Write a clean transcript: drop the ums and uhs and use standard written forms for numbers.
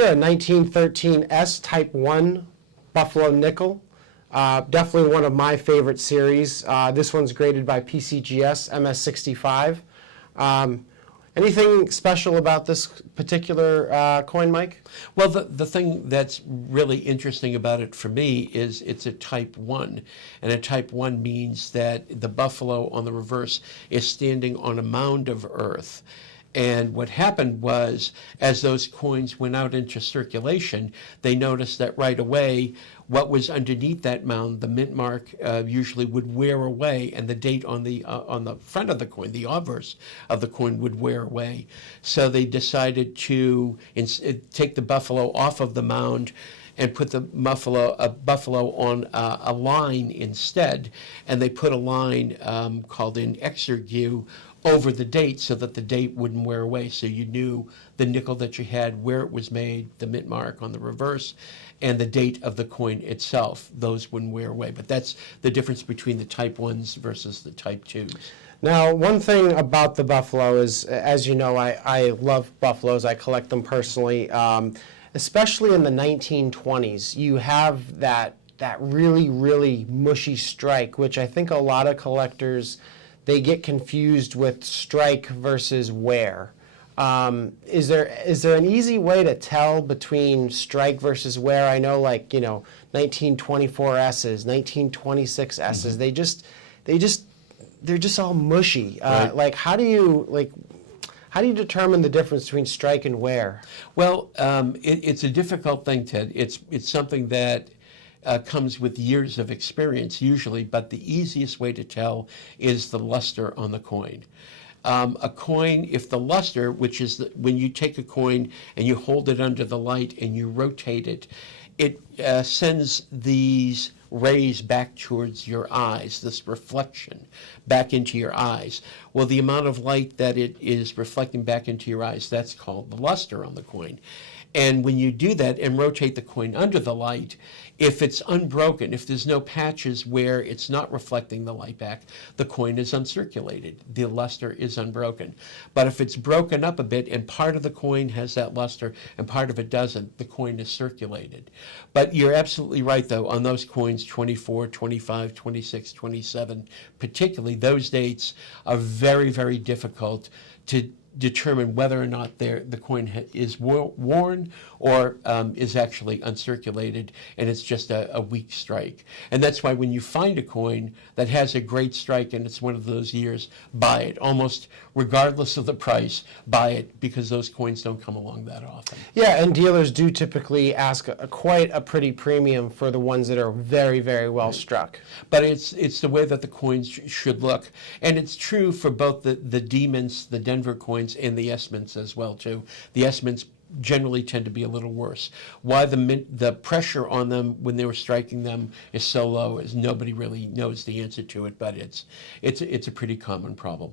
here, a 1913 S Type 1 Buffalo nickel. Definitely one of my favorite series. This one's graded by PCGS MS65. Anything special about this particular coin, Mike? Well, the thing that's really interesting about it for me is it's a Type 1. And a Type 1 means that the buffalo on the reverse is standing on a mound of earth. And what happened was, as those coins went out into circulation, they noticed that right away what was underneath that mound, the mint mark, usually would wear away, and the date on the front of the coin, the obverse of the coin, would wear away. So they decided to take the buffalo off of the mound and put the buffalo on a line instead, and they put a line called an exergue over the date so that the date wouldn't wear away, so you knew the nickel that you had, where it was made, the mint mark on the reverse, and the date of the coin itself. Those wouldn't wear away. But that's the difference between the Type 1s versus the Type 2s. Now, one thing about the buffalo is, as you know, I love buffaloes. I collect them personally. Especially in the 1920s, you have that really, really mushy strike, which I think a lot of collectors, they get confused with strike versus wear. Is there an easy way to tell between strike versus wear? I know, like, 1924 S's, 1926 S's, they're just all mushy. Right. Like, how do you determine the difference between strike and wear? Well, it's a difficult thing, Ted. It's something that comes with years of experience usually, but the easiest way to tell is the luster on the coin. A coin, if the luster, which is when you take a coin and you hold it under the light and you rotate it, it sends these rays back towards your eyes, this reflection back into your eyes. Well, the amount of light that it is reflecting back into your eyes, that's called the luster on the coin. And when you do that and rotate the coin under the light, if it's unbroken, if there's no patches where it's not reflecting the light back, the coin is uncirculated. The luster is unbroken. But if it's broken up a bit and part of the coin has that luster and part of it doesn't, the coin is circulated. But you're absolutely right, though, on those coins, 24, 25, 26, 27, particularly, those dates are very, very difficult to determine whether or not the coin is worn or is actually uncirculated, and it's just a weak strike. And that's why when you find a coin that has a great strike and it's one of those years, buy it. Almost regardless of the price, buy it, because those coins don't come along that often. Yeah, and dealers do typically ask quite a pretty premium for the ones that are very, very well struck. But it's the way that the coins should look. And it's true for both the D-mints, the Denver coins, and the S-mints as well, too. The S-mints generally tend to be a little worse. Why the pressure on them when they were striking them is so low is nobody really knows the answer to it, but it's a pretty common problem.